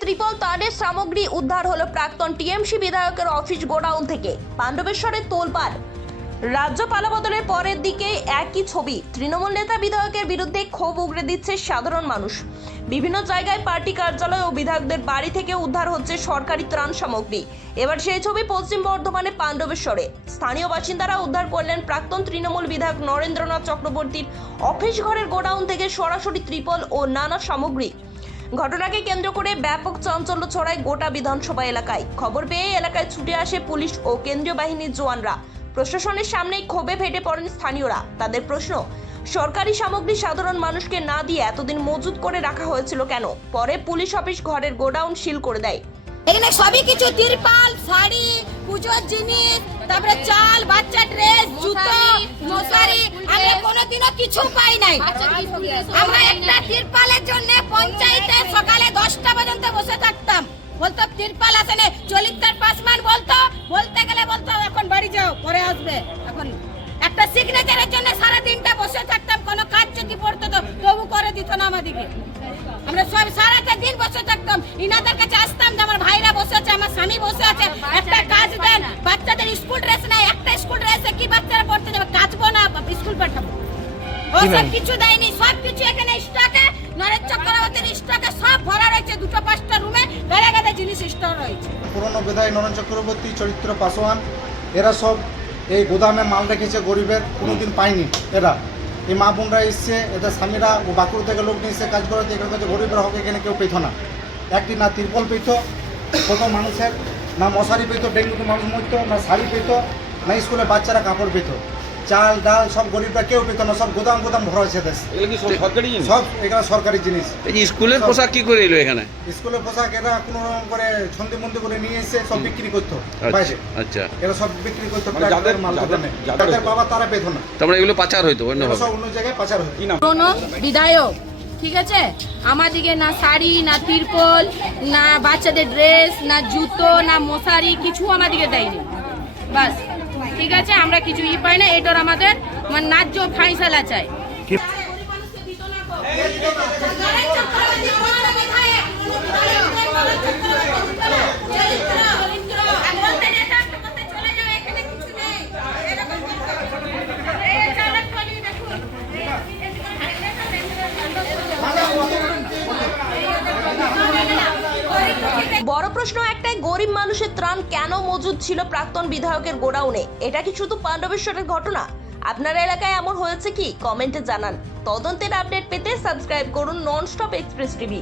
ত্রিপল তারের সামগ্রী উদ্ধার হলো প্রাক্তন টিএমসি বিধায়কের অফিস গোডাউন থেকে। পাণ্ডবেশ্বরে তোলপাড়। রাজ্য পালাবদলের পরের দিকে একই ছবি। তৃণমূল নেতা বিধায়কের বিরুদ্ধে ক্ষোভ উগরে দিচ্ছে সাধারণ মানুষ। বিভিন্ন জায়গায় পার্টি কার্যালয় ও বিধায়কদের বাড়ি থেকে উদ্ধার হচ্ছে সরকারি ত্রাণ সামগ্রী। এবার সেই ছবি পশ্চিম বর্ধমানে পাণ্ডবেশ্বরে। স্থানীয় বাসিন্দারা উদ্ধার করলেন প্রাক্তন তৃণমূল বিধায়ক নরেন্দ্রনাথ চক্রবর্তীর অফিস ঘরের গোডাউন থেকে সরাসরি ত্রিপল ও নানা সামগ্রী। ঘটনাকে কেন্দ্র করে ব্যাপক চাঞ্চল্য ছড়ায় গোটা বিধানসভা এলাকায়। খবর পেয়ে এলাকায় ছুটে আসে পুলিশ ও কেন্দ্রীয় বাহিনীর জওয়ানরা। প্রশাসনের সামনেই ক্ষোভে ফেটে পড়েন স্থানীয়রা। তাদের প্রশ্ন, সরকারি সামগ্রী সাধারণ মানুষকে না দিয়ে এতদিন মজুত করে রাখা হয়েছিল কেন? পরে পুলিশ অফিস ঘরের গোডাউন সিল করে দেয়। এখানে সবই কিছু তিরপাল, শাড়ি, পূজোর জিনিস, তারপরে চাল, বাচ্চা ড্রেস, জুতো, মশারি, আমরা কোনোদিনও কিছু পাই নাই। আমরা একটা তিরপালের জন্য পঞ্চায়েতে সকালে 10টা পর্যন্ত বসে থাকতাম। বলতো তিরপাল আসে না, চলিতার পাসমান বলতে গেলে বলতো এখন বাড়ি যাও, পরে আসবে। এখন একটা সিগনেচারের জন্য সারা দিনটা বসে থাকতাম। কোনো কাজ যদি পড়তো তো তবু করে দিত না আমাদেরকে। আমরা সব সারাটা দিন বসে থাকতাম। ইনাদের কাছে আসতাম যে আমার ভাইরা বসে আছে, আমার স্বামী বসে আছে, একটা কাজ দেন। বাচ্চাদের স্কুল ড্রেস নাই, একটা স্কুল ড্রেসে কি বাচ্চারা পড়তে যাবে? কাচবো না, স্কুল পাঠাবো। ওসব কিছু দেয়নি। সব কিছু এখানে স্টকে, নরেশ চক্রবর্তীর স্টকে সব ভরা রয়েছে। 2-5টা রুমে গাড়া গাড়া জিনিস স্টক রয়েছে। পুরনো বিধায়ক নরেশ চক্রবর্তী, চরিত্র পাসওয়ান, এরা সব এই গোদামে মাল রেখেছে। গরিবের কোনোদিন পায়নি। এরা এই মা বোনরা এসছে, এদের স্বামীরা ও বাঁকুড়া থেকে লোক নিয়ে এসে কাজ করাতে। এখানে কাছে গরিবের হক এখানে কেউ পেত না। একটি না তিরপল পেত কত মানুষের, না মশারি পেত, ডেঙ্গুতে মানুষ মরত, না শাড়ি পেত, না স্কুলে বাচ্চারা কাপড় পেত। চাল ডাল সব গরিবরা কেউ পেত না। সব গোদাম ভরা হয়েছে দেশ। সব এখানে সরকারি জিনিস। স্কুলের পোশাক কি করে এলো এখানে? স্কুলের পোশাক এরা কোনো রকম করে ছন্দি মন্দি করে নিয়ে এসে সব বিক্রি করতো বাইরে। আচ্ছা, এরা সব বিক্রি করতো। যাদের বাবা তারা পেত না। তারপরে এগুলো পাচার হইতো, সব অন্য জায়গায় পাচার হতো। পুরনো বিধায়ক, ঠিক আছে, আমাদিকে না শাড়ি, না তিরপল, না বাচ্চাদের ড্রেস, না জুতো, না মশারি, কিছু আমাদিকে দেয়নি। বাস, ঠিক আছে, আমরা কিছু পাই না। এটার আমাদের ন্যায্য ফাইসালা চাই। বড় প্রশ্ন একটাই, গরিব মানুষের ত্রাণ কেন মজুদ ছিল প্রাক্তন বিধায়কের গোডাউনে? এটা কি শুধু পাণ্ডবেশ্বরের ঘটনা? আপনার এলাকায় এমন হয়েছে কি? কমেন্টে জানান। তদন্তের আপডেট পেতে সাবস্ক্রাইব করুন ননস্টপ এক্সপ্রেস টিভি।